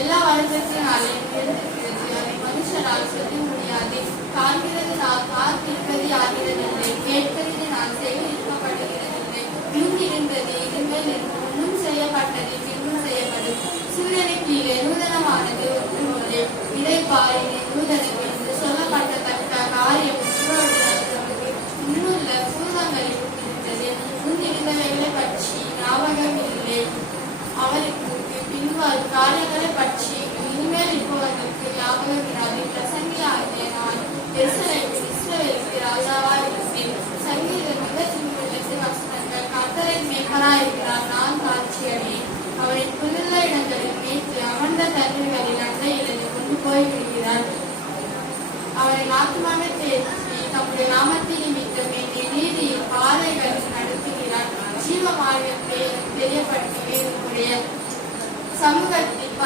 எல்லா வழக்கத்தினாலையும் இருந்திருக்கிறது. அதை மனுஷரால் சொல்ல முடியாது. காண்கிறது நான் பார்த்திருப்பது ஆகிறதில்லை, கேட்கிறது நான் சேகரிக்கப்படுகிறதில்லை. முன் இருந்தது இனிமேல் இருக்கும், முன் செய்யப்பட்டது பின்னும் செய்யப்படும். சூரியனை கீழே நூதனமானது ஒன்றுமில்லை. இதை பாரினே நூதனம் என்று சொல்லப்பட்டத்தக்க காரியம் முன்னுள்ள பூர்வங்களிலும் இருந்தது. முன்னிருந்தவைகளை பற்றி ஞாபகம் இல்லை. அவருக்கு பின்வரும் காரியங்களை பற்றி இனிமேல் இருப்பவர்களுக்கு ஞாபகம் இராது. பிரசங்கியாகிய நான் எருசலேமில் இஸ்ரவேலுக்கு ராஜாவாய் இருந்தேன். சங்கீதம் 138 வசனங்கள். கர்த்தரின் மேய்ப்பராயிருக்கிறார், நான் தாழ்ச்சியடையேன். அவரின் புல்லுள்ள இடங்களில் மேய்த்து அமர்ந்த தண்ணீர்களில் அண்டையிலிருந்து கொண்டு போய் விடுகிறார். அவரின் ஆத்மாவை தேற்றி தம்முடைய நாமத்தை நிமித்தம் என்னை நீதியின் பாதைகளில் நடத்துகிறார். ஜீவ மார்க்கத்தை தெரியப்படுத்தி உடைய சமூகத்தில்